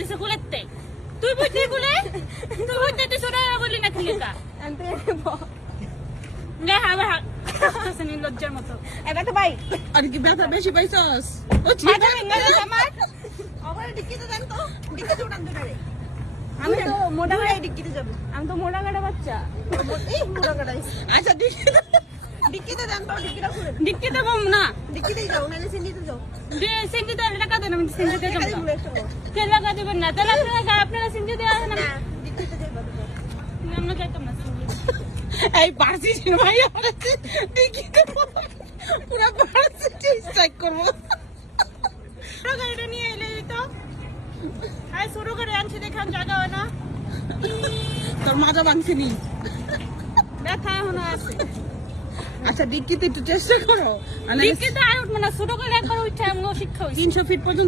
দিছে কুলেতে তুই বুঝতে বলে তুই বুঝতে তুই সোনা বলি না খেলিকা আনতে লে হাবা হাসনি লজ্জার মতো এবার তো ভাই আর কি ব্যথা বেশি পাইছস ও মাথা ভেঙে গেছে আমার আবার ডিক্কিতে দেন তো ডিক্কিতে উঠান তো গাড়ি আমি তো মোটা গাড়ি ডিক্কিতে যাবে আমি তো মোটা গাড়া বাচ্চা এই মুড়া গাড়ি আচ্ছা ডিক্কিতে দেন তো ডিক্কিটা খুলে ডিক্কি তো বম না ডিক্কিতেই যাও নাহলে সিন্ডিতে যাও সিন্ধি তো টাকা দেন আমি সিন্ধিতে গাড়ি যাবো মুড়ে একটা বড় কে লাগা দিবেন না তাহলে আপনারা সিন্ধি দেওয়া আছে না ডিক্কিতে যাইবা তো আমরা যাইতাম না সিন্ধি এই পারছিস ভাই আমরা দেখিতে পুরো পারছিস স্ট্রাইক করব ছোট গাড়িটা নিয়ে এলে তো আই ছোট গাড়ি আনছি দেখান জায়গা হয় না তোর মাজা ভাঙছিনি ব্যথা এখনো আছে আচ্ছা ডিক্কিতে একটু চেষ্টা করো ডিক্কিতে আর উঠবো না ছোট গাড়ি একবার উঠে আমি শিক্ষা হয়েছি 300 ফিট পর্যন্ত